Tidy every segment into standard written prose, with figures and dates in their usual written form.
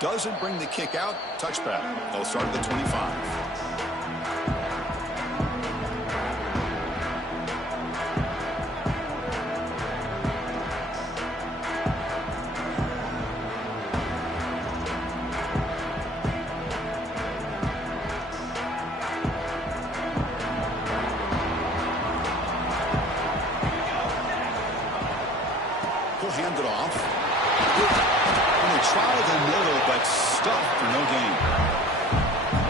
Doesn't bring the kick out. Touchback. They'll start at the 25. He'll hand it off. Tried the middle, but stuffed for no gain.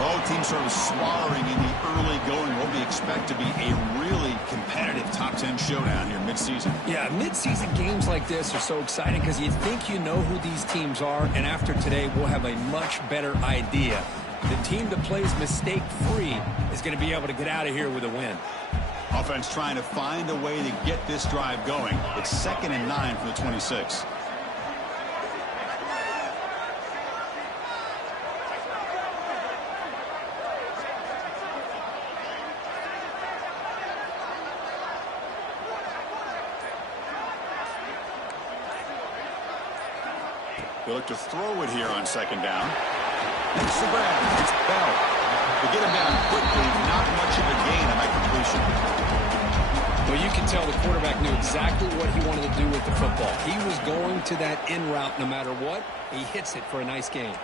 Both teams sort of swattering in the early going. What we expect to be a really competitive top 10 showdown here midseason. Yeah, midseason games like this are so exciting because you think you know who these teams are, and after today, we'll have a much better idea. The team that plays mistake-free is going to be able to get out of here with a win. Offense trying to find a way to get this drive going. It's 2nd and 9 from the 26. They look to throw it here on 2nd down. Makes the grab. It's Bell. To get him down quickly, not much of a gain on that completion. Well, you can tell the quarterback knew exactly what he wanted to do with the football. He was going to that in route no matter what. He hits it for a nice gain.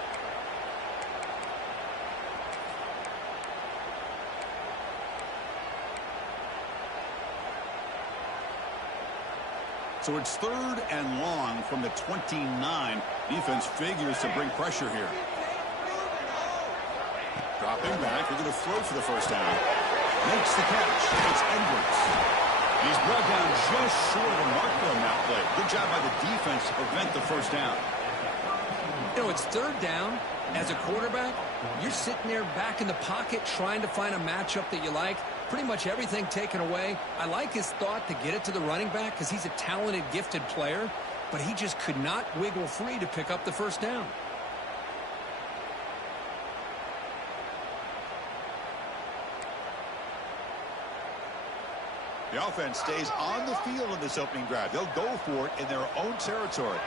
So it's 3rd and long from the 29. Defense figures to bring pressure here. Dropping back. We're going to throw for the first down. Makes the catch. It's Edwards. He's brought down just short of the marker on that play. Good job by the defense to prevent the first down. You know, it's 3rd down. As a quarterback, you're sitting there back in the pocket trying to find a matchup that you like. Pretty much everything taken away. I like his thought to get it to the running back because he's a talented, gifted player, but he just could not wiggle free to pick up the first down. The offense stays on the field in this opening drive. They'll go for it in their own territory.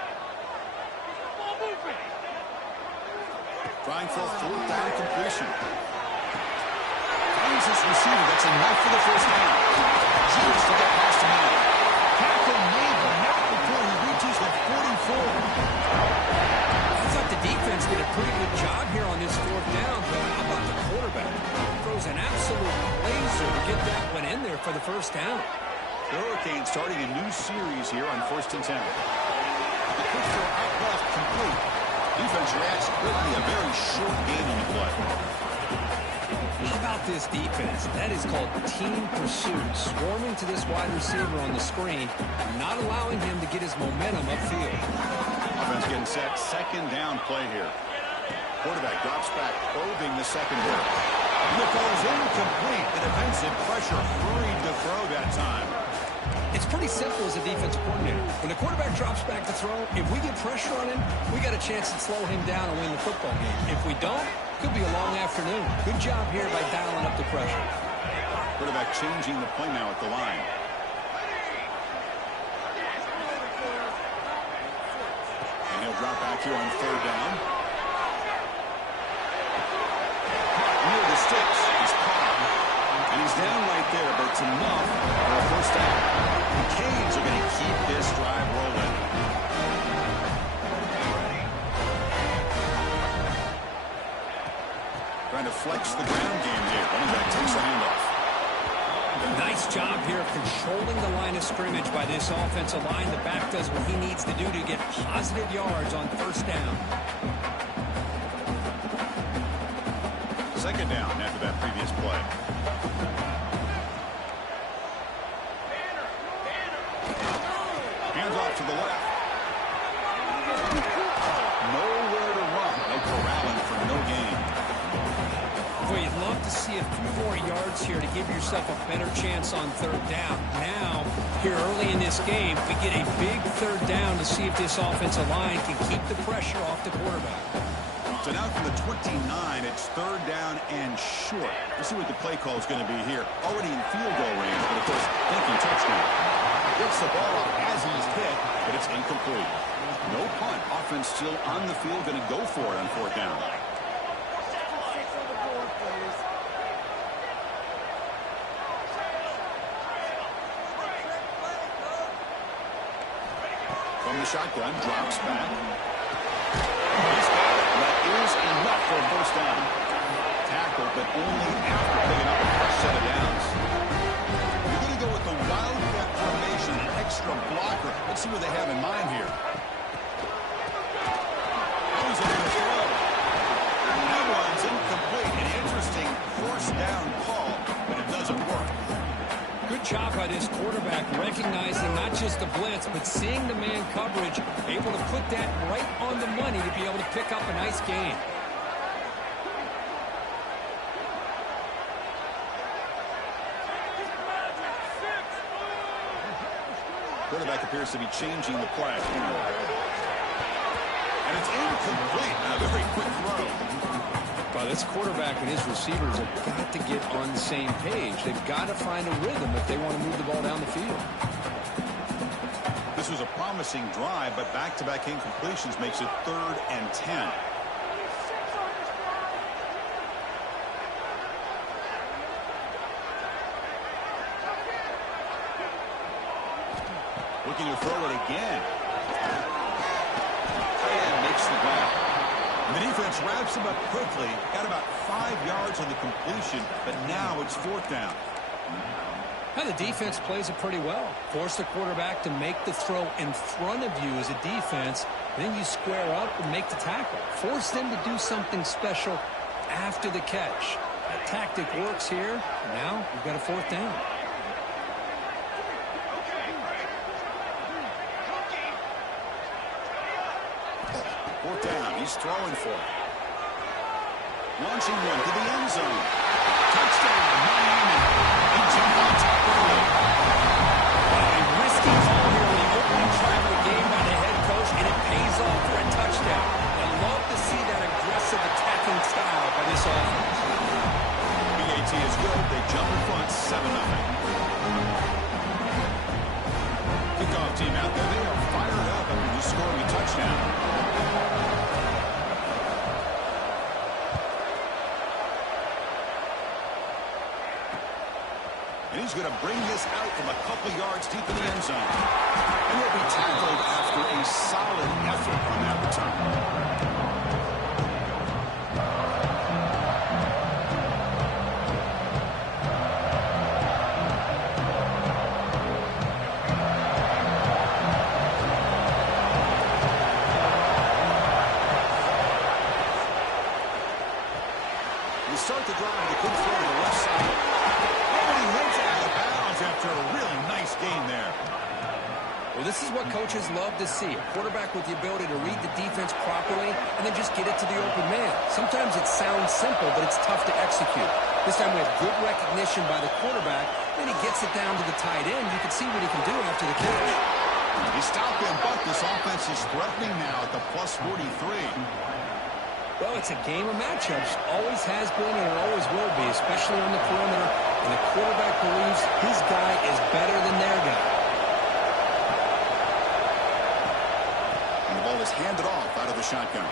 Trying for a 4th down completion. Finds his receiver. That's enough for the first down. Just to get past him out. Tackle made, but not before he reaches the 44. I thought the defense did a pretty good job here on this 4th down, but how about the quarterback? Throws an absolute laser to get that one in there for the first down. The Hurricanes starting a new series here on 1st and 10. The pitch throw out left complete. Defense reacts quickly. A very short gain on the play. How about this defense? That is called team pursuit. Swarming to this wide receiver on the screen, not allowing him to get his momentum upfield. Offense getting set. 2nd down play here. Quarterback drops back, probing the secondary. In the Incomplete. The defensive pressure hurried to throw that time. It's pretty simple as a defensive coordinator. When the quarterback drops back to throw, if we get pressure on him, we got a chance to slow him down and win the football game. If we don't, could be a long afternoon. Good job here by dialing up the pressure. Quarterback changing the play now at the line. And he'll drop back here on third down. Near the sticks. He's caught. And he's down right there, but it's enough for a first down. The Canes are going to keep this drive rolling. Trying to flex the ground game here. Running back takes the handoff. Nice job here of controlling the line of scrimmage by this offensive line. The back does what he needs to do to get positive yards on first down. Second down after that previous play. Hands off to the left. Nowhere to run. No corralling for no gain. Boy, you'd love to see a few more yards here to give yourself a better chance on third down. Now, here early in this game, we get a big third down to see if this offensive line can keep the pressure off the quarterback. So now from the 29, it's third down and short. Let's see what the play call is going to be here. Already in field goal range, but of course, thinking touchdown. Gets the ball up as he's hit, but it's incomplete. No punt. Offense still on the field, going to go for it on fourth down. From the shotgun, drops back. He's got it. That is enough for a first down. Tackle, but only after picking up a fresh set of downs. You're going to go with the wildcat formation, extra blocker. Let's see what they have in mind here. He's in the throw. That one's incomplete. An interesting first down call, but it doesn't work. Good job by this quarterback recognizing not just the blitz, but seeing the man coverage, able to put that right on the money to be able to pick up a nice gain. Quarterback appears to be changing the play. And it's incomplete. A very quick throw. Well, this quarterback and his receivers have got to get on the same page. They've got to find a rhythm if they want to move the ball down the field. This was a promising drive, but back-to-back incompletions makes it 3rd and 10. Looking to throw it again. And makes the grab. And the defense wraps him up quickly. Got about 5 yards on the completion, but now it's 4th down. Now the defense plays it pretty well. Force the quarterback to make the throw in front of you as a defense. Then you square up and make the tackle. Force them to do something special after the catch. That tactic works here. Now you've got a 4th down. Fourth down. He's throwing for it. Launching one to the end zone. Touchdown, Miami. He jumped on top early. A risky call here in the opening drive of the game by the head coach, and it pays off for a touchdown. I love to see that aggressive attacking style by this offense. BAT is good. They jump in front 7-0. Kickoff team out there. They are fired up after just scoring a touchdown. And he's going to bring this out from a couple yards deep in the end zone. And he'll be tackled after a solid effort on that return. They start the drive with a good throw to the left side. And he hits it out of bounds after a really nice gain there. Well, this is what coaches love to see. A quarterback with the ability to read the defense properly and then just get it to the open man. Sometimes it sounds simple, but it's tough to execute. This time we have good recognition by the quarterback. Then he gets it down to the tight end. You can see what he can do after the catch. He stopped him, but this offense is threatening now at the plus 43. Well, it's a game of matchups. Always has been and it always will be, especially on the perimeter. And the quarterback believes his guy is better than their guy. And the ball is handed off out of the shotgun.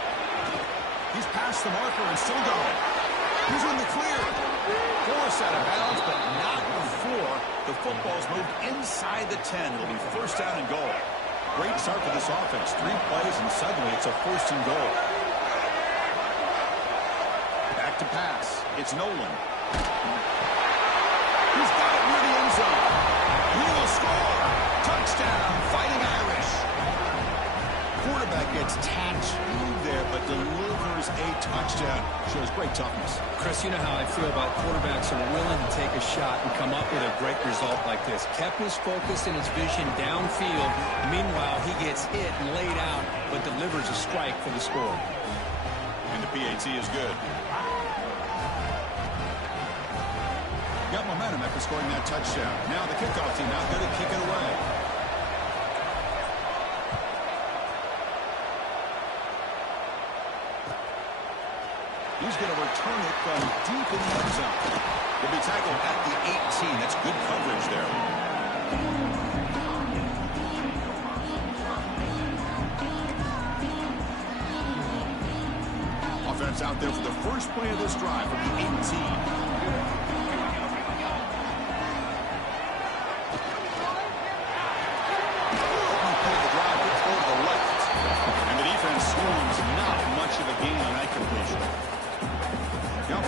He's past the marker and still going. He's in the clear. Forced out of bounds, but not before the football's moved inside the 10. It'll be first down and goal. Great start for this offense. 3 plays, and suddenly it's a first and goal. Back to pass. It's Nolan. He's got it near the end zone. He will score. Touchdown, Fighting Irish. Quarterback gets tattooed there, but delivers a touchdown. Shows great toughness. Chris, you know how I feel about quarterbacks who are willing to take a shot and come up with a great result like this. Kept his focus and his vision downfield. Meanwhile, he gets hit and laid out, but delivers a strike for the score. And the PAT is good. Got momentum after scoring that touchdown. Now the kickoff team out there to kick it away. He's going to return it from deep in the end zone. He'll be tackled at the 18. That's good coverage there. Offense out there for the first play of this drive from the 18.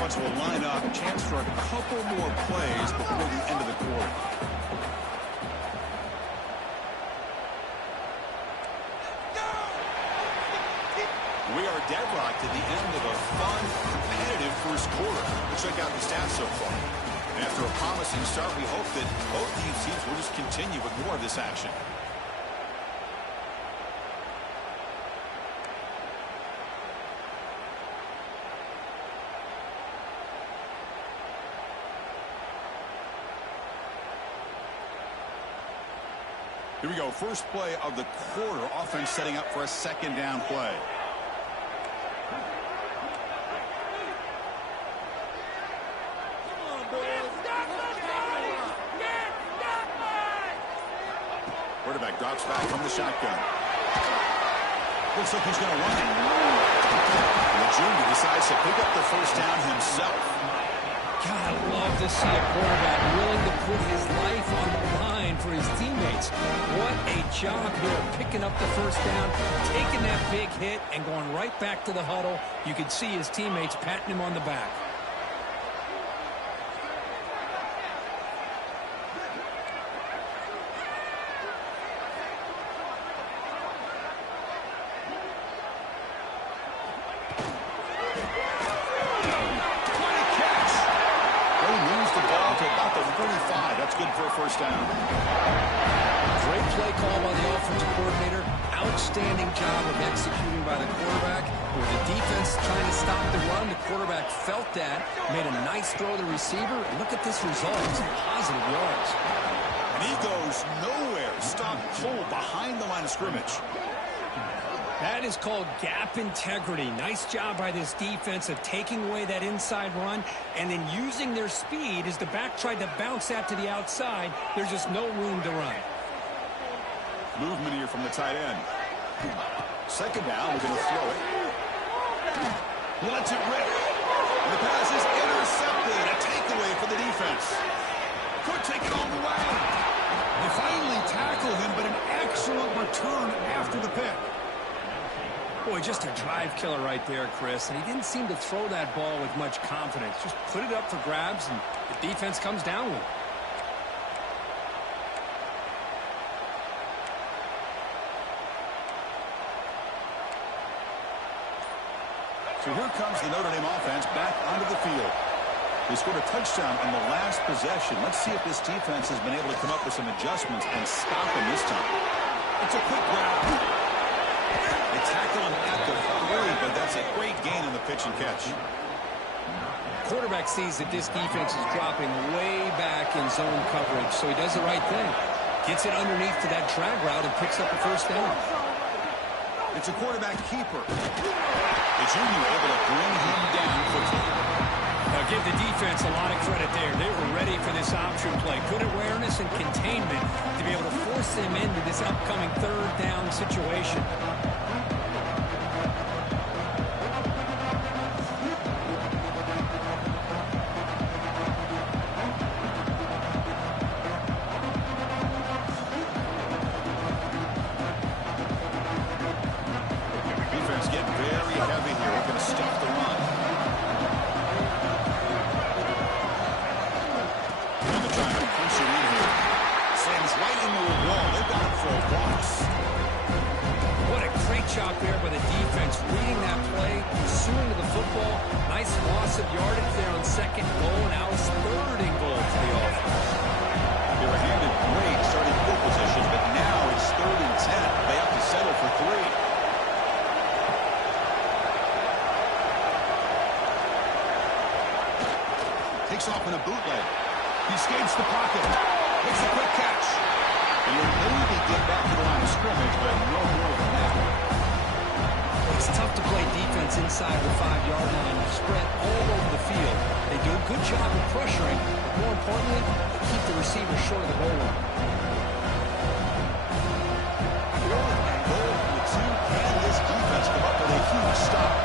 Will line up, a chance for a couple more plays before the end of the quarter. We are deadlocked at the end of a fun, competitive first quarter. Let's check out the stats so far. And after a promising start, we hope that both these teams will just continue with more of this action. Here we go. First play of the quarter. Offense setting up for a second down play. Quarterback drops back from the shotgun. Looks like he's going to run. The junior decides to pick up the first down himself. God, I love to see a quarterback willing to put his life on the line for his teammates. What a job here, picking up the first down, taking that big hit, and going right back to the huddle. You can see his teammates patting him on the back. Good for a first down. Great play call by the offensive coordinator. Outstanding job of executing by the quarterback. With the defense trying to stop the run, the quarterback felt that, made a nice throw to the receiver. And look at this result. It's positive yards. And he goes nowhere. Stopped cold behind the line of scrimmage. That is called gap integrity. Nice job by this defense of taking away that inside run and then using their speed as the back tried to bounce that to the outside. There's just no room to run. Movement here from the tight end. Second down, we're going to throw it. He lets it rip. And the pass is intercepted. A takeaway for the defense. Could take it all the way. They finally tackle him, but an excellent return after the pick. Boy, just a drive killer right there, Chris. And he didn't seem to throw that ball with much confidence. Just put it up for grabs, and the defense comes down with it. So here comes the Notre Dame offense back onto the field. They scored a touchdown on the last possession. Let's see if this defense has been able to come up with some adjustments and stop him this time. It's a quick grab. They tackle him at the 3, but that's a great gain on the pitch and catch. quarterback sees that this defense is dropping way back in zone coverage, so he does the right thing. Gets it underneath to that drag route and picks up a first down. It's a quarterback keeper. The junior able to bring him down quickly. I'll give the defense a lot of credit there. They were ready for this option play. Good awareness and containment to be able to force them into this upcoming third down situation. Takes off in a bootleg. He escapes the pocket. Makes a quick catch. And he'll maybe get back to the line of scrimmage, but no more than that. It's tough to play defense inside the 5-yard line. Spread all over the field. They do a good job of pressuring, but more importantly, they keep the receiver short of the goal line. 4th and goal from the 2. Can this defense come up with a huge stop?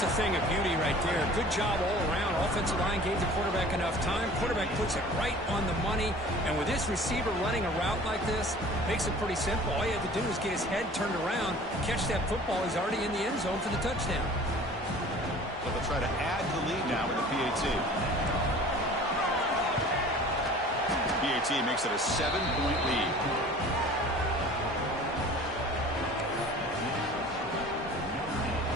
That's a thing of beauty right there. Good job all around. Offensive line gave the quarterback enough time. Quarterback puts it right on the money. And with this receiver running a route like this, makes it pretty simple. All you have to do is get his head turned around, catch that football. He's already in the end zone for the touchdown. So they'll try to add to the lead now with the PAT. PAT makes it a 7-point lead.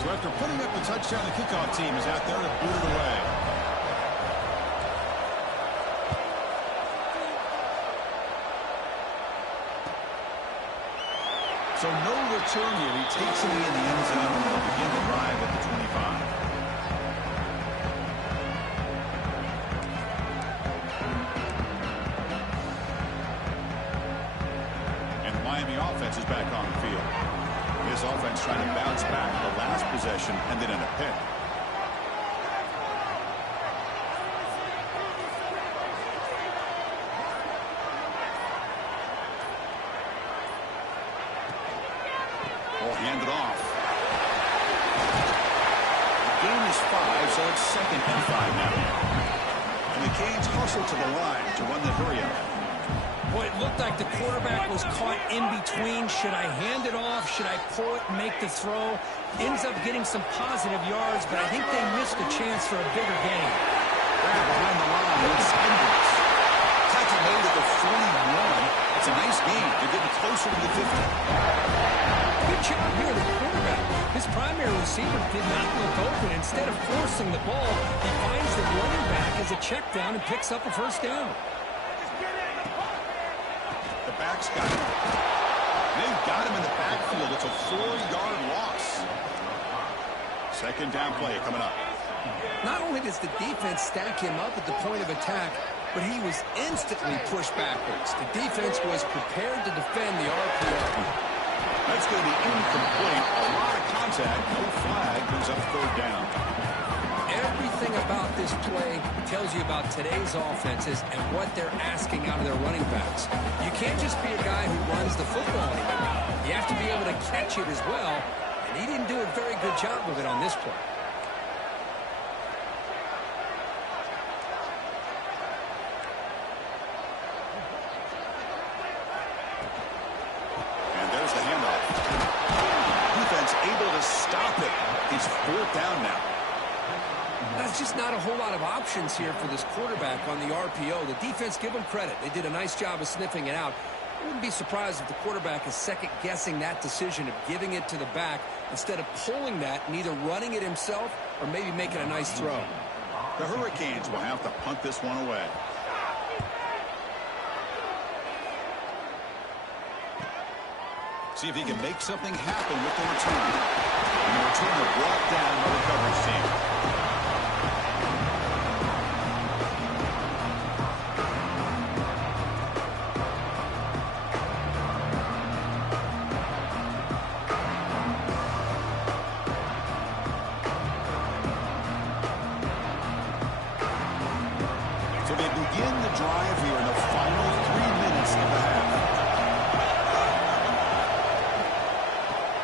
So after putting up a touchdown, the kickoff team is out there to boot it away. So no return here. He takes it in the end zone and will begin the drive at the 25. And the Miami offense is back on the field. This offense trying to bounce back the last possession and then in a pick. Ball handed off. The game is 5, so it's 2nd and 5 now. And the Canes hustle to the line to run the hurry-up. Boy, it looked like the quarterback was caught in between. Should I hand it off? Should I pull it and make the throw? Ends up getting some positive yards, but I think they missed a chance for a bigger gain. Right behind the line, it's Hendricks. Tackle made at the 41. It's a nice gain. They're getting closer to the 50. Good job here, the quarterback. His primary receiver did not look open. Instead of forcing the ball, he finds the running back as a check down and picks up a first down. Back's got him. They've got him in the backfield. It's a 4-yard loss. 2nd down play coming up. Not only does the defense stack him up at the point of attack, but he was instantly pushed backwards. The defense was prepared to defend the RPO. That's going to be incomplete. A lot of contact. No flag. Brings up 3rd down. Everything about this play tells you about today's offenses and what they're asking out of their running backs. You can't just be a guy who runs the football anymore. You have to be able to catch it as well, and he didn't do a very good job of it on this play. And there's the handoff. Defense able to stop it. It's 4th down now. That's just not a whole lot of options here for this quarterback on the RPO. The defense, give them credit. They did a nice job of sniffing it out. I wouldn't be surprised if the quarterback is second-guessing that decision of giving it to the back instead of pulling that and either running it himself or maybe making a nice throw. The Hurricanes will have to punt this one away. See if he can make something happen with the return. And the returner brought down by the coverage team. So they begin the drive here in the final 3 minutes of the half.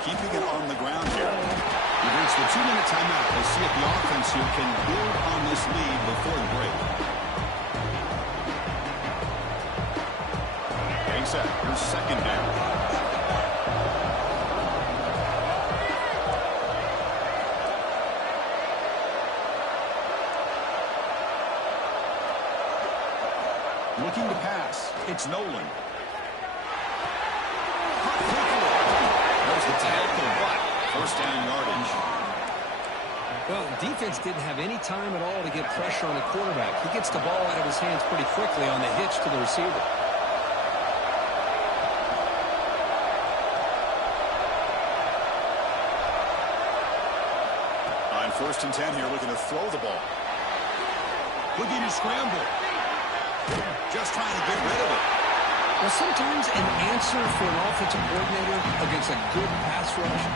Keeping it on the ground here. We've reached the 2-minute timeout. We'll see if the offense here can build on this lead before the break. Getting set. Here's second down. Looking to pass. It's Nolan. There's the tackle, but first down yardage. Well, defense didn't have any time at all to get pressure on the quarterback. He gets the ball out of his hands pretty quickly on the hitch to the receiver. On 1st and 10 here, looking to throw the ball. Looking to scramble. Just trying to get rid of it. Well, sometimes an answer for an offensive coordinator against a good pass rush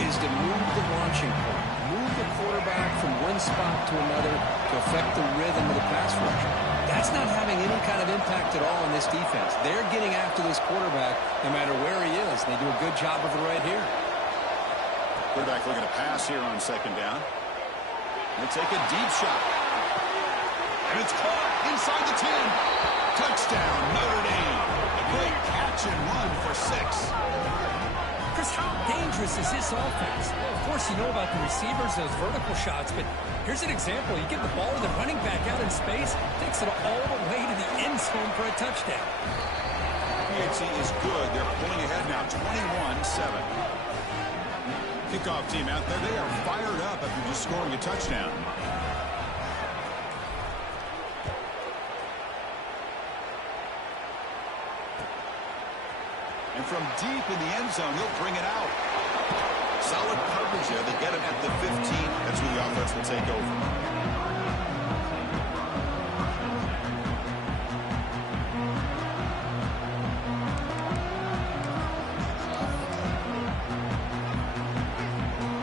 is to move the launching point, move the quarterback from one spot to another to affect the rhythm of the pass rush. That's not having any kind of impact at all on this defense. They're getting after this quarterback no matter where he is. They do a good job of it right here. Quarterback looking to pass here on second down. They'll take a deep shot. And it's caught inside the 10. Touchdown, Notre Dame. A great catch and run for 6. Chris, how dangerous is this offense? Of course, you know about the receivers, those vertical shots, but here's an example. You give the ball to the running back out in space, takes it all the way to the end zone for a touchdown. PHC is good. They're pulling ahead now, 21-7. Kickoff team out there. They are fired up after just scoring a touchdown. And from deep in the end zone, he'll bring it out. Solid coverage there. They get him at the 15. That's where the offense will take over.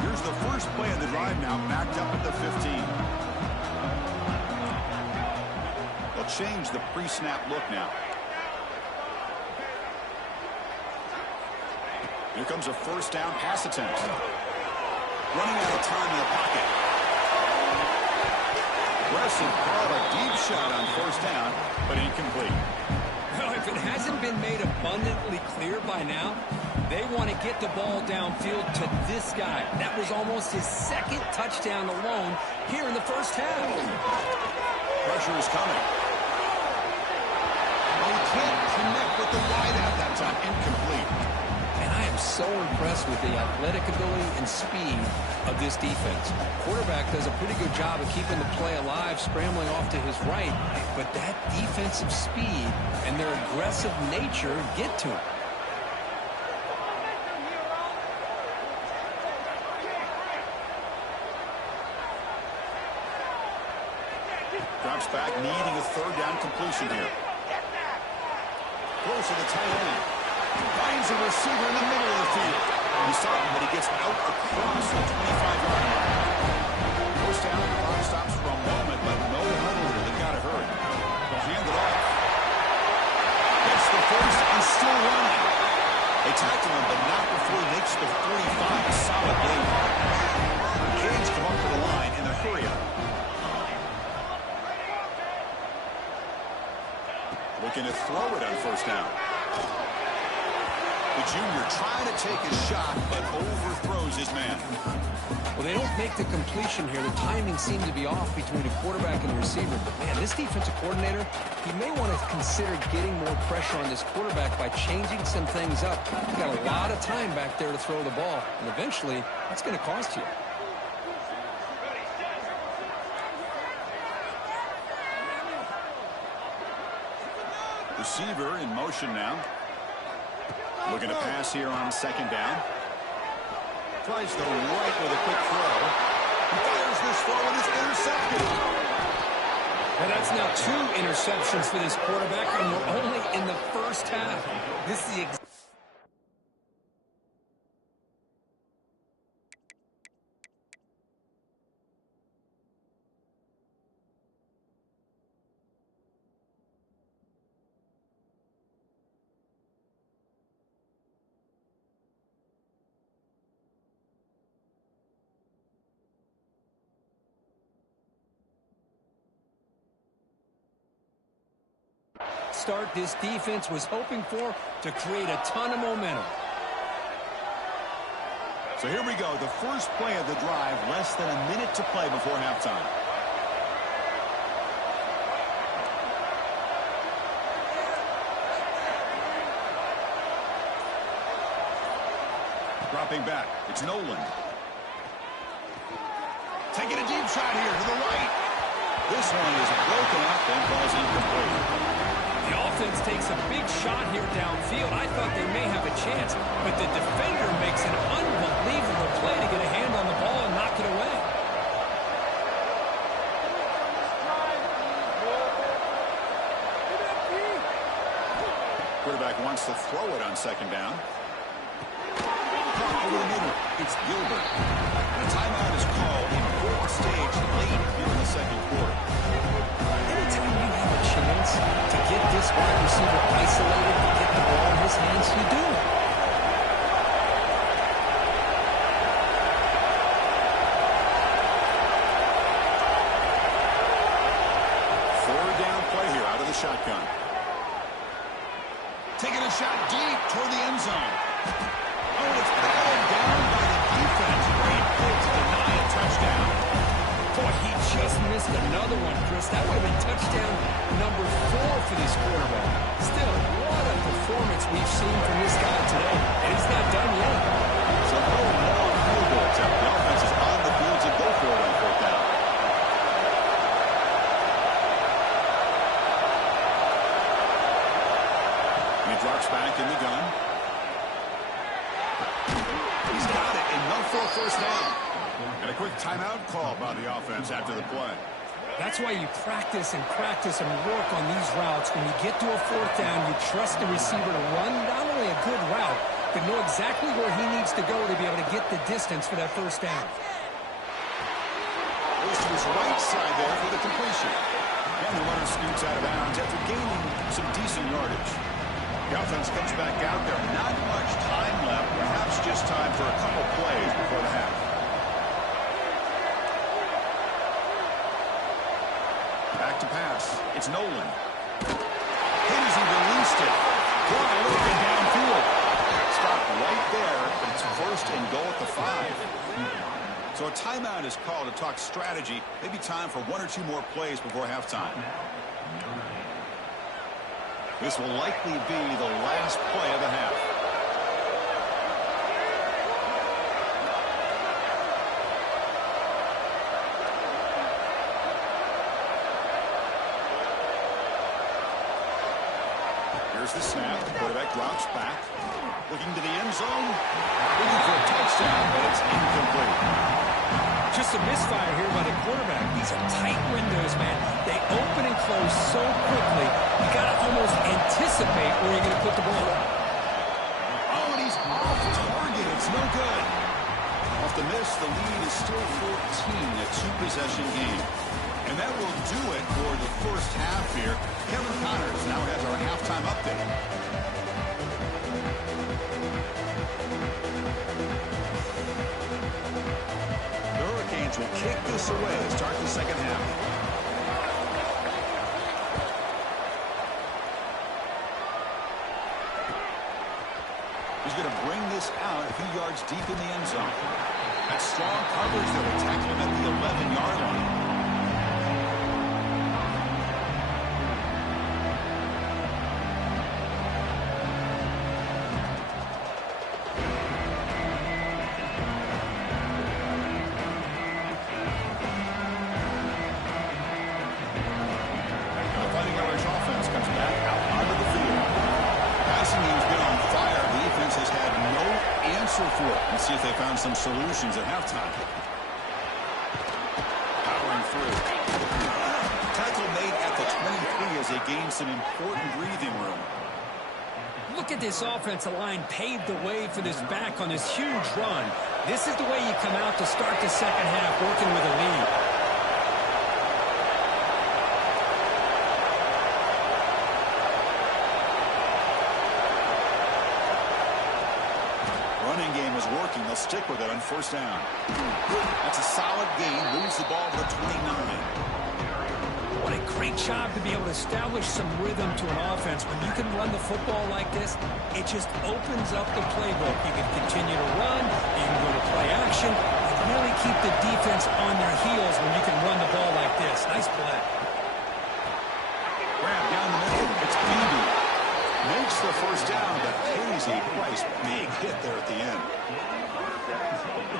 Here's the first play of the drive now, backed up at the 15. They'll change the pre-snap look now. Here comes a first down pass attempt. Running out of time in the pocket. Aggressive call, a deep shot on first down, but incomplete. Well, if it hasn't been made abundantly clear by now, they want to get the ball downfield to this guy. That was almost his second touchdown alone here in the first half. Pressure is coming. Oh, he can't connect with the wideout that time. Incomplete. So impressed with the athletic ability and speed of this defense. Quarterback does a pretty good job of keeping the play alive, scrambling off to his right, but that defensive speed and their aggressive nature get to him. Drops back, needing a third down completion here. Close to the tight end. Finds a receiver in the middle of the field. He saw him, but he gets out across the 25-yard line. First down, the clock stops for a moment, but no huddle here. They've got to hurry. They'll hand it off. Gets the first and still running. They tackle him, but not before he makes the 45. A solid gain. Canes come up to the line in a hurry-up. Looking to throw it on first down. The junior trying to take a shot, but overthrows his man. Well, they don't make the completion here. The timing seemed to be off between a quarterback and a receiver. But, man, this defensive coordinator, he may want to consider getting more pressure on this quarterback by changing some things up. He's got a lot of time back there to throw the ball, and eventually that's going to cost you. Receiver in motion now. Looking to pass here on second down. Tries the right with a quick throw. He fires this throw and it's intercepted. And that's now 2 interceptions for this quarterback, and we're only in the first half. This is the start this defense was hoping for to create a ton of momentum. So here we go, the first play of the drive, less than a minute to play before halftime. Dropping back, it's Nolan. Taking a deep shot here to the right. This one is broken up and falls incomplete. The offense takes a big shot here downfield. I thought they may have a chance, but the defender makes an unbelievable play to get a hand on the ball and knock it away. Quarterback wants to throw it on second down. Over the middle, it's Gilbert. And a timeout is called in fourth stage late here in the second quarter. Anytime you have a chance to get this wide receiver isolated and get the ball in his hands, you do it. Third down play here out of the shotgun. Taking a shot deep toward the end zone. Oh, it's batted down by the defense. Great play to deny a touchdown. Boy, he just missed another one, Chris. That would have been touchdown number 4 for this quarterback. Still, what a performance we've seen from this guy today. And he's not done yet. So no long field goal attempt. The offense is on the field to go for it on fourth down. He drops back in the gun. He's got it, enough for a first down. And a quick timeout call by the offense after the play. That's why you practice and work on these routes. When you get to a fourth down, you trust the receiver to run not only a good route, but know exactly where he needs to go to be able to get the distance for that first down. Goes to his right side there for the completion. And the runner scoots out of bounds after gaining some decent yardage. The offense comes back out there. Not much time left. Perhaps just time for a couple plays before the half. Back to pass. It's Nolan. Hayes, he released it. Fly looking downfield. Stopped right there, but it's first and goal at the 5. So a timeout is called to talk strategy. Maybe time for 1 or 2 more plays before halftime. This will likely be the last play of the half. Here's the snap. Quarterback drops back. Looking to the end zone. Looking for a touchdown, but it's incomplete. Just a misfire here by the quarterback. These are tight windows, man. They open and close so quickly. You got to almost anticipate where you're going to put the ball. Oh, and he's off target. It's no good. Off the miss, the lead is still 14, a 2-possession game. And that will do it for the first half here. Kevin Connors now has our halftime update. The Hurricanes will kick this away to start the second half. He's going to bring this out a few yards deep in the end zone. That's strong coverage that will tackle him at the 11-yard line. answer for it. Let's see if they found some solutions at halftime. Powering through. Tackle made at the 23 as they gain some important breathing room. Look at this offensive line paved the way for this back on this huge run. This is the way you come out to start the second half working with a lead. Running game is working. They'll stick with it on first down. That's a solid gain. Moves the ball to the 29. What a great job to be able to establish some rhythm to an offense. When you can run the football like this, it just opens up the playbook. You can continue to run, you can go to play action, and really keep the defense on their heels when you can run the ball like this. Nice play. Grab down the middle. It's Beebe. Makes the first down, but pays a price. Big hit there at the end.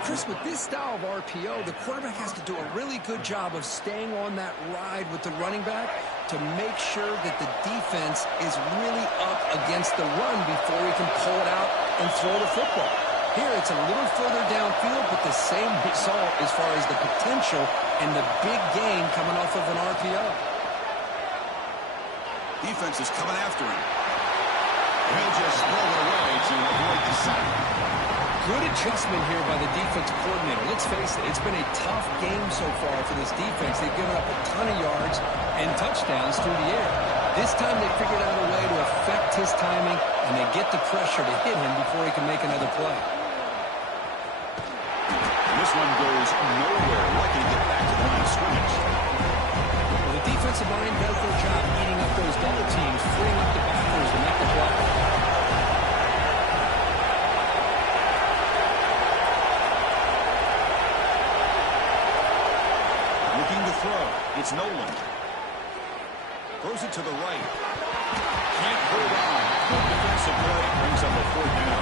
Chris, with this style of RPO, the quarterback has to do a really good job of staying on that ride with the running back to make sure that the defense is really up against the run before he can pull it out and throw the football. Here, it's a little further downfield, but the same result as far as the potential and the big gain coming off of an RPO. Defense is coming after him. He'll just throw it away to avoid the sack. Good adjustment here by the defensive coordinator. Let's face it, it's been a tough game so far for this defense. They've given up a ton of yards and touchdowns through the air. This time they figured out a way to affect his timing, and they get the pressure to hit him before he can make another play. And this one goes nowhere. Lucky to get back to the line of scrimmage. Well, the defensive line does their job eating up those double teams, freeing up the backers to make the play. Throw. It's Nolan. Throws it to the right. Can't hold on. Good defensive play. Brings up a fourth down.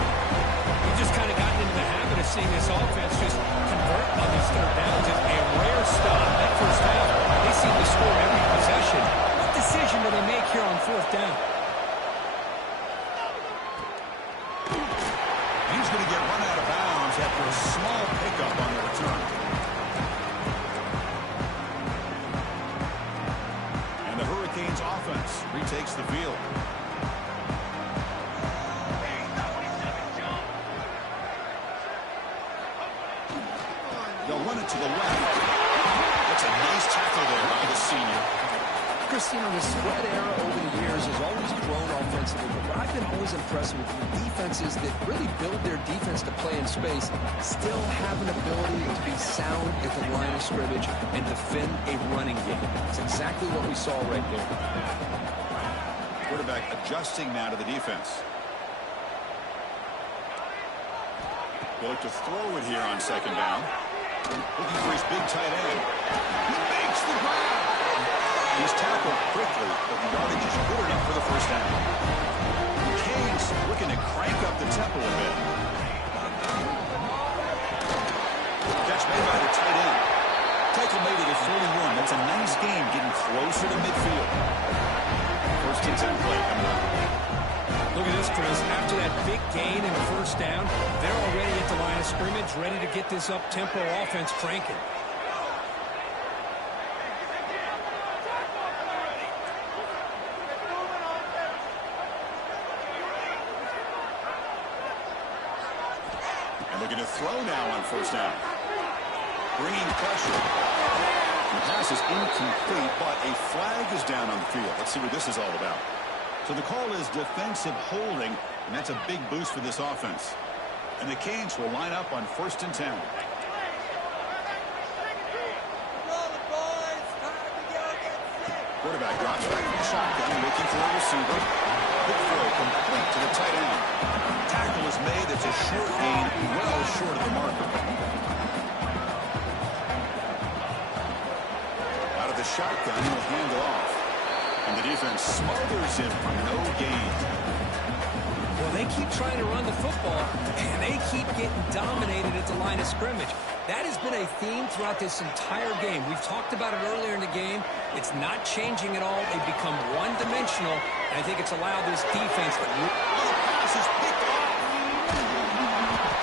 We've just kind of gotten into the habit of seeing this offense just convert on these third downs. It's a rare stop. That first half, they seem to score every possession. What decision do they make here on fourth down? He's going to get run out of bounds after a small pickup on the return. Offense retakes the field. They'll run it to the left. That's a nice tackle there by the senior. Christina, the spread era over the years has always grown offensively, but what I've been always impressed with the defenses that really build their defense to play in space still have an ability to be sound at the line of scrimmage and defend a running game. It's exactly what we saw right there. Quarterback adjusting now to the defense. They look to throw it here on second down. Looking for his big tight end. He makes the grab. He's tackled quickly, but the yardage is good enough for the first down. The Canes looking to crank up the tempo a bit. Catch made by the tight end. Tackle made at the 41. That's a nice game getting closer to midfield. First and 10 play coming up. Look at this, Chris. After that big gain in the first down, they're already at the line of scrimmage, ready to get this up-tempo offense cranking. And looking to throw now on first down. Bringing pressure. The pass is incomplete, but a flag is down on the field. Let's see what this is all about. So the call is defensive holding, and that's a big boost for this offense. And the Canes will line up on first and 10. Quarterback drops back in the shotgun, looking for a receiver. Quick throw complete to the tight end. Tackle is made. It's a short gain, well short of the marker. Out of the shotgun, he'll hand off. And the defense smothers him for no gain. Well, they keep trying to run the football, and they keep getting dominated at the line of scrimmage. That has been a theme throughout this entire game. We've talked about it earlier in the game. It's not changing at all. They've become one-dimensional, and I think it's allowed this defense to... Oh, the pass is picked off.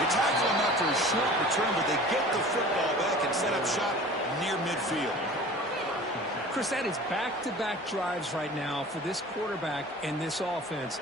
They tackle him after a short return, but they get the football back and set up shop near midfield. Chris, that is back-to-back drives right now for this quarterback and this offense.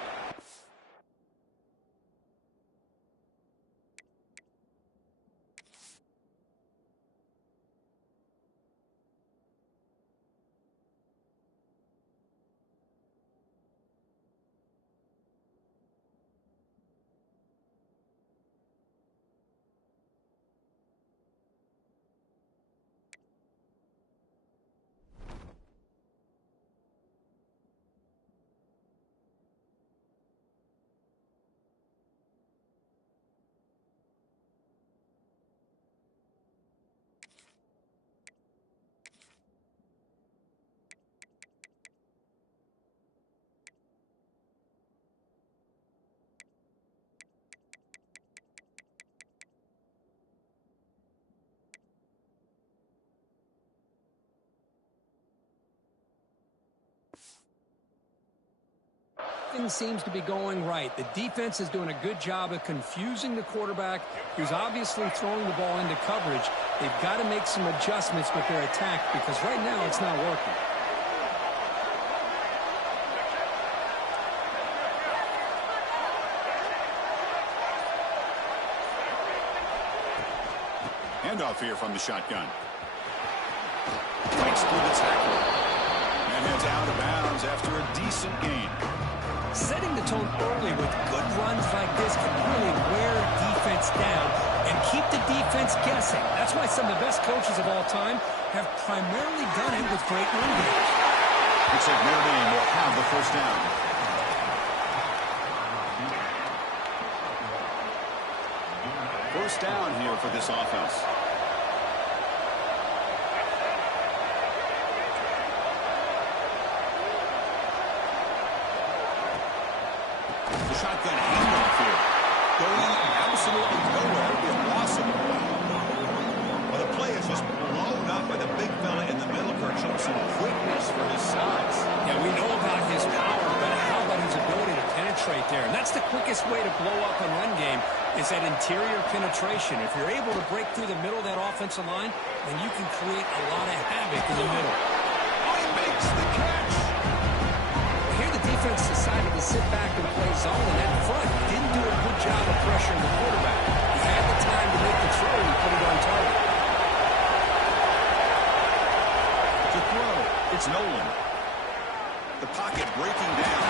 Everything seems to be going right. The defense is doing a good job of confusing the quarterback, who's obviously throwing the ball into coverage. They've got to make some adjustments with their attack because right now it's not working. Handoff here from the shotgun. Fights through the tackle. And heads out of bounds after a decent gain. Setting the tone early with good runs like this can really wear defense down and keep the defense guessing. That's why some of the best coaches of all time have primarily done it with great run games. Looks like Notre Dame will have the first down. First down here for this offense. The shotgun handoff here. Going absolutely nowhere. It'll be a loss of the ball. Well, the play is just blown up by the big fella in the middle. Kirk showing some quickness for his size. Yeah, we know about his power, but how about his ability to penetrate there? And that's the quickest way to blow up a run game is that interior penetration. If you're able to break through the middle of that offensive line, then you can create a lot of havoc in the middle. Oh, he makes the catch. Here the defense decided to sit back and play zone, and that front didn't do a good job of pressuring the quarterback. He had the time to make the throw and put it on target. To throw, it's Nolan. The pocket breaking down.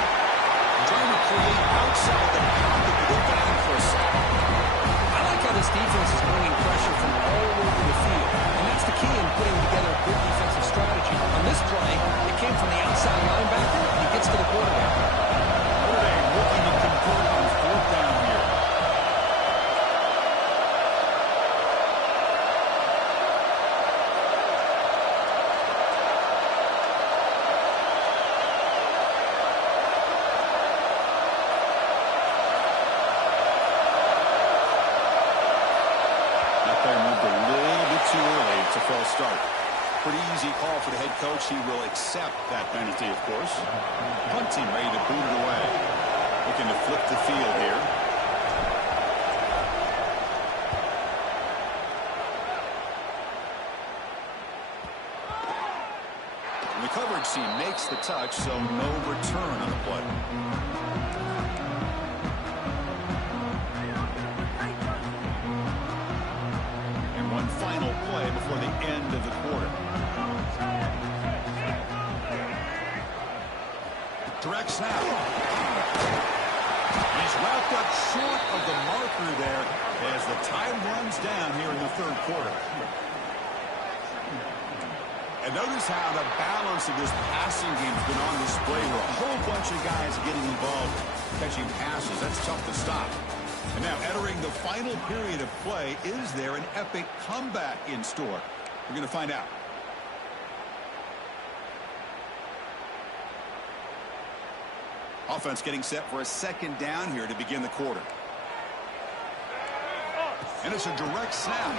Trying to create outside the pocket to go back for a sack. I like how this defense is bringing pressure from all over the field, and that's the key in putting together a good defensive strategy. On this play, it came from the outside linebacker, and he gets to the quarterback. Notre Dame looking to convert on fourth down here. Too early to false start. Pretty easy call for the head coach. He will accept that penalty, of course. Punt team ready to boot it away. Looking to flip the field here. And the coverage team makes the touch, so no return on the play. Final play before the end of the quarter. Direct snap. He's wrapped up short of the marker there as the time runs down here in the third quarter. And notice how the balance of this passing game has been on display where a whole bunch of guys getting involved catching passes. That's tough to stop. And now entering the final period of play, is there an epic comeback in store? We're going to find out. Offense getting set for a second down here to begin the quarter. And it's a direct snap.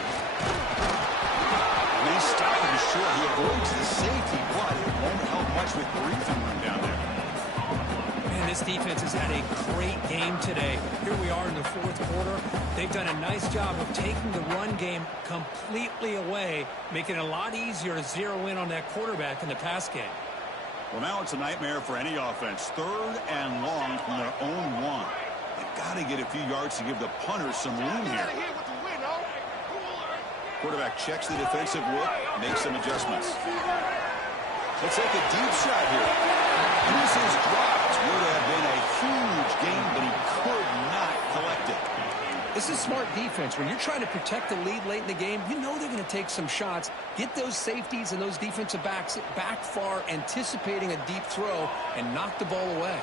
And he's stopping it short. He avoids the safety, but it won't help much with breathing room down there. Man, this defense has had a great game today. Here we are in the fourth quarter. They've done a nice job of taking the run game completely away, making it a lot easier to zero in on that quarterback in the pass game. Well, now it's a nightmare for any offense. 3rd and long from their own 1. They've got to get a few yards to give the punters some room here. Quarterback checks the defensive look, makes some adjustments. Let's take a deep shot here. Uses dropped. Would have been a huge gain, but he could not collect it. This is smart defense. When you're trying to protect the lead late in the game, you know they're going to take some shots, get those safeties and those defensive backs back far, anticipating a deep throw, and knock the ball away.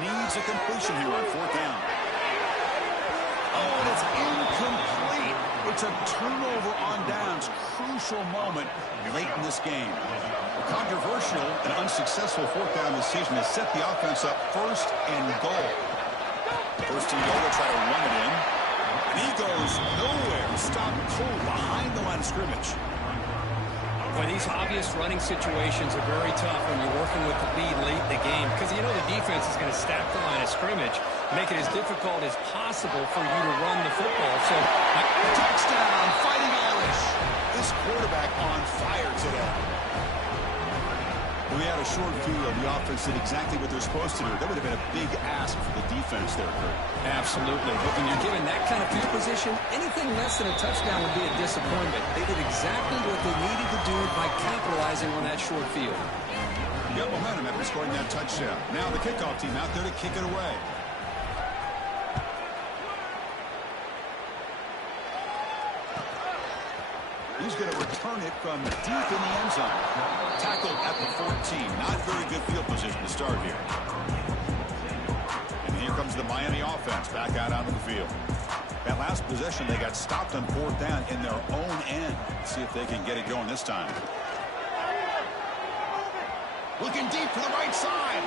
Needs a completion here on 4th down. Oh, and it's incomplete. It's a turnover on downs. Crucial moment late in this game. A controversial and unsuccessful 4th down decision has set the offense up 1st and goal. 1st and goal, they'll try to run it in. And he goes nowhere. Stopped cold behind the line of scrimmage. Boy, these obvious running situations are very tough when you're working with the lead late in the game because you know the defense is going to stack the line of scrimmage, make it as difficult as possible for you to run the football. So, touchdown, Fighting Irish. This quarterback on fire today. We had a short view of the offense did exactly what they're supposed to do. That would have been a big ask for the defense there, Kurt. Absolutely. But when you're given that kind of field position, anything less than a touchdown would be a disappointment. They did exactly what they needed to do by capitalizing on that short field. Got momentum after scoring that touchdown. Now the kickoff team out there to kick it away. He's going to return it from deep in the end zone. Tackled at the 14. Not very good field position to start here. And here comes the Miami offense back out onto the field. That last possession, they got stopped on 4th down in their own end. Let's see if they can get it going this time. Looking deep to the right side.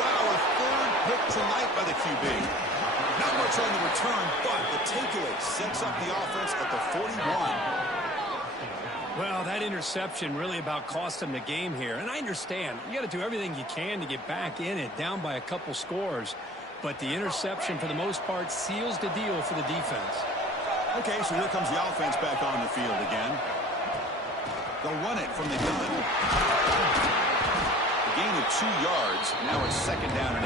Wow, a 3rd pick tonight by the QB. Not much on the return, but the takeaway sets up the offense at the 41. well, that interception really about cost them the game here. And I understand. You got to do everything you can to get back in it, down by a couple scores. But the interception, for the most part, seals the deal for the defense. Okay, so here comes the offense back on the field again. They'll run it from the gun. A gain of 2 yards. Now it's 2nd down and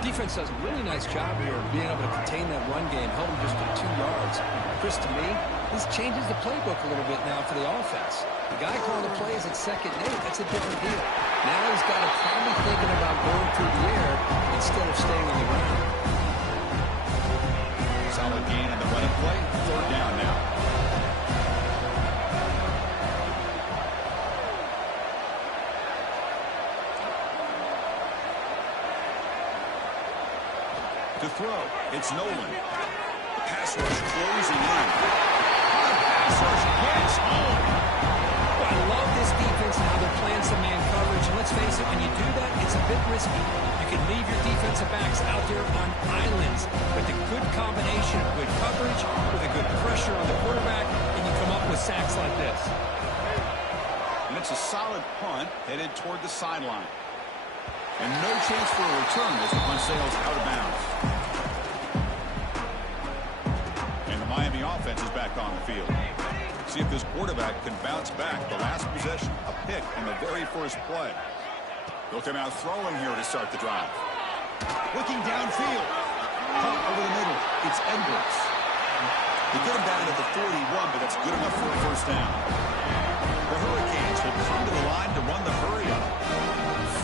8. Defense does a really nice job here of being able to contain that run game, held them just to 2 yards. Chris, to me, this changes the playbook a little bit now for the offense. The guy calling the plays at 2nd and 8, that's a different deal. Now he's got to probably thinking about going through the air instead of staying on the ground. Solid gain in the running play. 3rd down now. To throw, it's Nolan. The pass rush closing in. The pass rush gets home. Well, I love this defense and how they're playing some man coverage. And let's face it, when you do that, it's a bit risky. You can leave your defensive backs out there on islands. But the good combination of good coverage with a good pressure on the quarterback, and you come up with sacks like this. And it's a solid punt headed toward the sideline. And no chance for a return as the punt sails out of bounds. And the Miami offense is back on the field. See if this quarterback can bounce back. The last possession, a pick in the very first play. They'll come out throwing here to start the drive. Looking downfield. Punt over the middle. It's Edwards. They get him down at the 41, but that's good enough for a 1st down. The Hurricanes will come to the line to run the hurry up.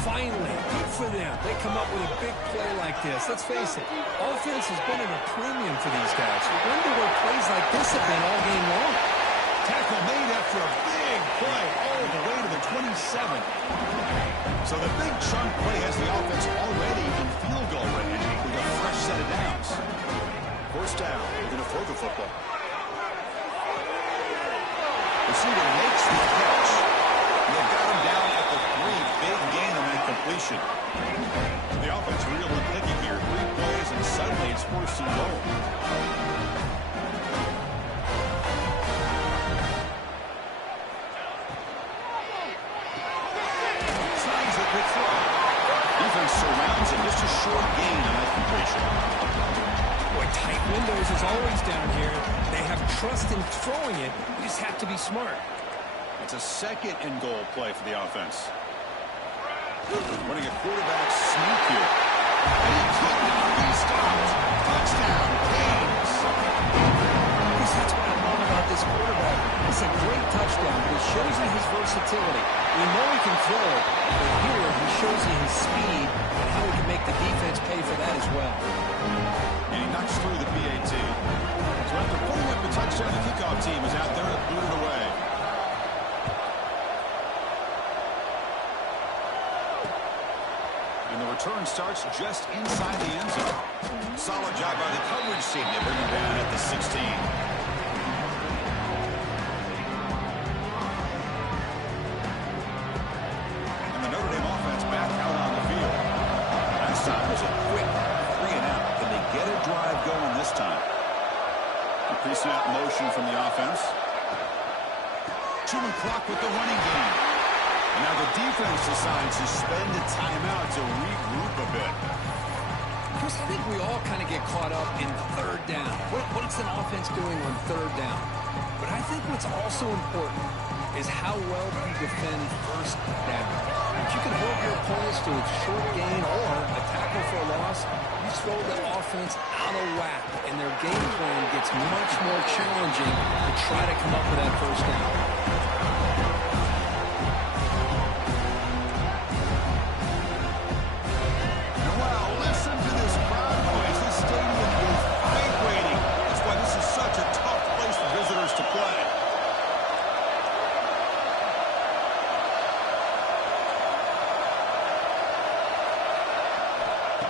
Finally, good for them. They come up with a big play like this. Let's face it, offense has been at a premium for these guys. We wonder where plays like this have been all game long. Tackle made after a big play all the way to the 27. So the big chunk play has the offense already in field goal range with a fresh set of downs. 1st down, they're going to throw the football. Receiver makes the catch. They've got him down at the 3. Big gain on that completion. The offense real and picky here. 3 plays, first and goal. Slides it with throw. Defense surrounds him. Just a short gain on that completion. Boy, tight windows as always down here. They have trust in throwing it. You just have to be smart. It's a second and goal play for the offense. Running a quarterback sneak here. And he could not be stopped. Touchdown, Canes. Because that's what I love about this quarterback. It's a great touchdown, but it shows you his versatility. We know he can throw it, but here he shows you his speed and how he can make the defense pay for that as well. And he knocks through the PAT. So after putting up the touchdown, the kickoff team is out there to boot it away. And the return starts just inside the end zone. Solid job by the coverage team. They bring him down at the 16. And the Notre Dame offense back out on the field. Last time was a quick 3 and out. Can they get a drive going this time? Increasing out motion from the offense. Chewing clock with the running game. And now the defense decides to spend a timeout to regroup a bit. Chris, I think we all kind of get caught up in third down. What's an offense doing on third down? But I think what's also important is how well you defend first down. If you can hold your opponents to a short gain or a tackle for a loss, you throw the offense out of whack, and their game plan gets much more challenging to try to come up with that first down.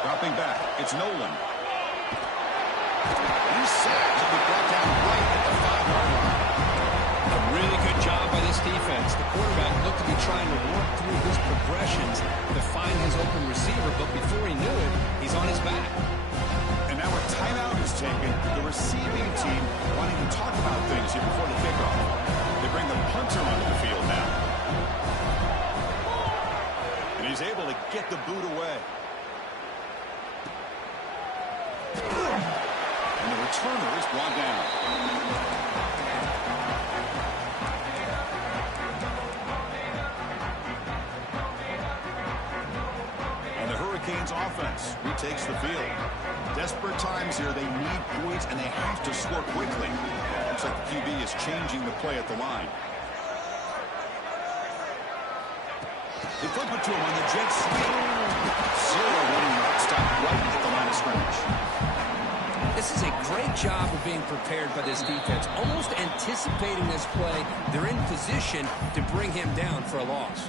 Dropping back, it's Nolan. He's sacked to be brought down right at the 5-yard line. A really good job by this defense. The quarterback looked to be trying to work through his progressions to find his open receiver, but before he knew it, he's on his back. And now a timeout is taken. The receiving team wanting to talk about things here before the kickoff. They bring the punter onto the field now. And he's able to get the boot away. And the returner is brought down. And the Hurricanes offense retakes the field. Desperate times here. They need points, and they have to score quickly. Looks like the QB is changing the play at the line. They flip it to him on the jet sweep. Zero running route. Stopped right at the line of scrimmage. This is a great job of being prepared by this defense. Almost anticipating this play, they're in position to bring him down for a loss.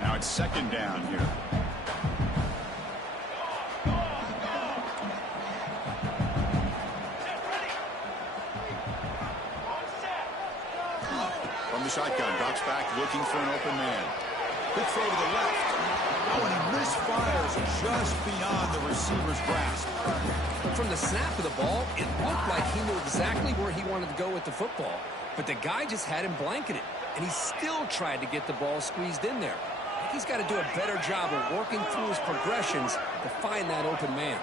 Now it's second down here. From the shotgun, drops back looking for an open man. Quick throw to the left. Oh, and he misfires just beyond the receiver's grasp. From the snap of the ball, it looked like he knew exactly where he wanted to go with the football. But the guy just had him blanketed, and he still tried to get the ball squeezed in there. I think he's got to do a better job of working through his progressions to find that open man.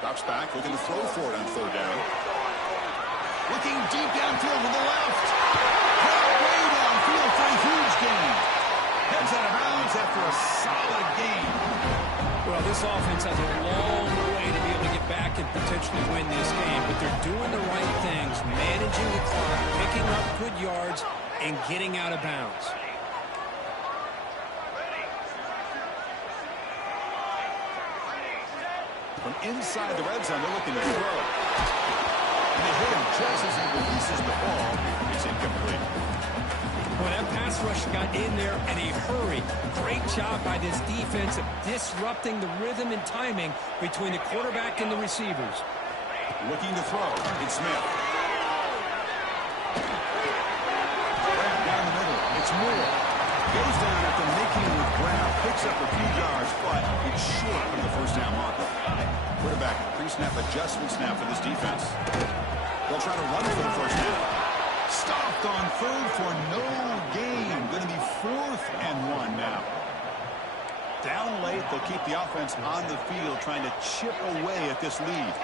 Drops back, looking to throw for it on third down. Looking deep downfield to the left. Way downfield for a huge gain. Heads out of bounds after a solid gain. Well, this offense has a long way to be able to get back and potentially win this game, but they're doing the right things, managing the clock, picking up good yards, and getting out of bounds. From inside the red zone, they're looking to throw. And they hit him just as he releases the ball. It's incomplete. Well, that pass rush got in there in a hurry. Great job by this defense of disrupting the rhythm and timing between the quarterback and the receivers. Looking to throw. It's Smith. Grabbed down the Goes down after making the grab, picks up a few yards, but it's short of the first down marker. Quarterback pre-snap adjustment snap for this defense. They'll try to run for the first down. Stopped on third for no gain. Going to be 4th and 1 now. Down late, they'll keep the offense on the field trying to chip away at this lead.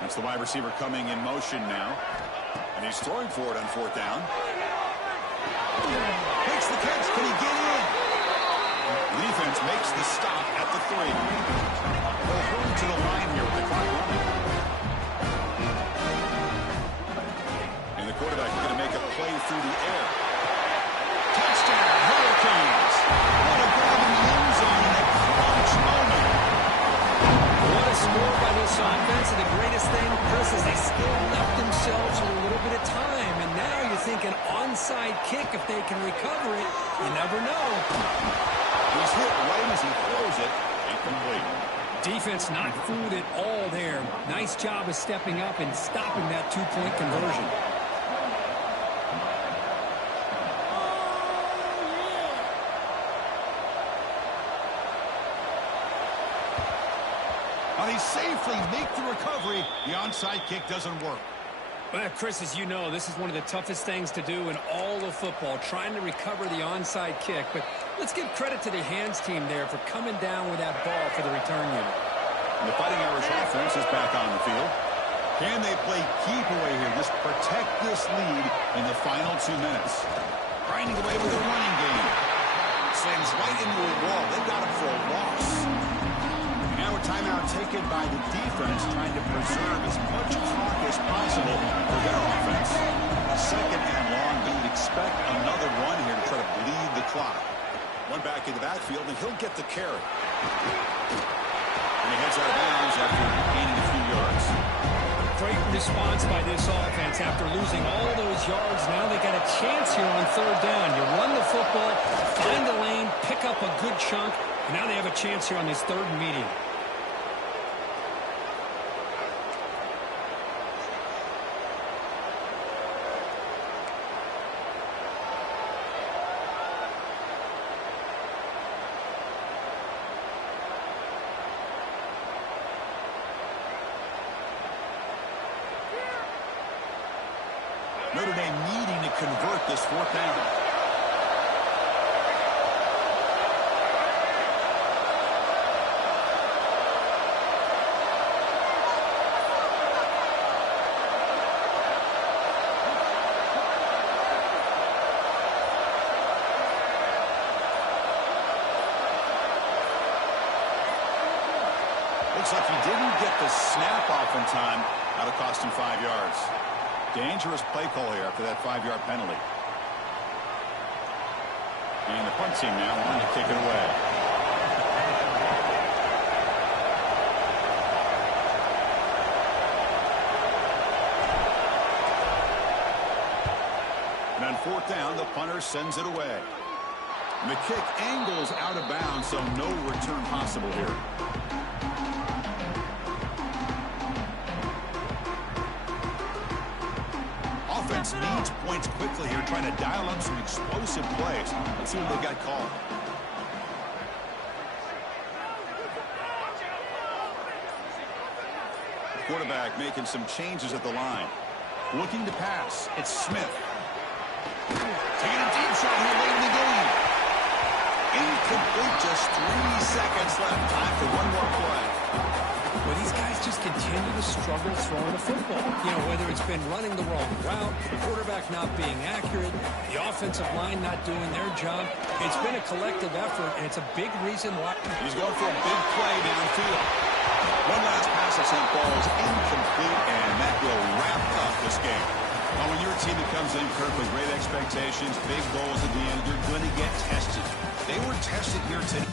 That's the wide receiver coming in motion now. And he's throwing for it on 4th down. Makes the catch. Can he get in? The defense makes the stop at the 3. They'll hurry to the line here with the clock running. And the quarterback is going to make a play through the air. Touchdown, Hurricanes. What a grab in the end zone in a clutch moment. What a score by this offense, and the greatest thing, Chris, is they still left themselves with a little bit of time, and now you think an onside kick, if they can recover it, you never know. He's hit right as he throws it, incomplete. Defense not fooled at all there. Nice job of stepping up and stopping that 2-point conversion. They safely make the recovery. The onside kick doesn't work. Well, Chris, as you know, this is one of the toughest things to do in all of football, trying to recover the onside kick. But let's give credit to the hands team there for coming down with that ball for the return unit. And the Fighting Irish offense is back on the field. Can they play keep away here? Just protect this lead in the final 2 minutes. Grinding away with a running game. Slams right into a wall. They got him for a loss. Now a timeout taken by the defense, trying to preserve as much clock as possible for their offense. 2nd and long, but you'd expect another run here to try to bleed the clock. One back in the backfield, and he'll get the carry. And he heads out of bounds after gaining a few yards. Great response by this offense. After losing all those yards, now they got a chance here on 3rd down. You run the football, find a lane, pick up a good chunk, and now they have a chance here on this 3rd and medium. Notre Dame needing to convert this 4th down. Looks like he didn't get the snap off in time. That'll cost him 5 yards. Dangerous play call here after that 5-yard penalty. And the punt team now wanting to kick it away. And on 4th down, the punter sends it away. And the kick angles out of bounds, so no return possible here. Offense needs points quickly here, trying to dial up some explosive plays. Let's see what they got called. Quarterback making some changes at the line. Looking to pass. It's Smith. Taking a deep shot here late in the game. Incomplete, just 3 seconds left. Time for one more play. Well, these guys just continue to struggle throwing the football. You know, whether it's been running the wrong route, the quarterback not being accurate, the offensive line not doing their job. It's been a collective effort, and it's a big reason why. He's going for a big play downfield. One last pass at St. Paul is incomplete, and that will wrap up this game. Well, when you're a team that comes in, Kirk, with great expectations, big goals at the end, you're going to get tested. They were tested here today.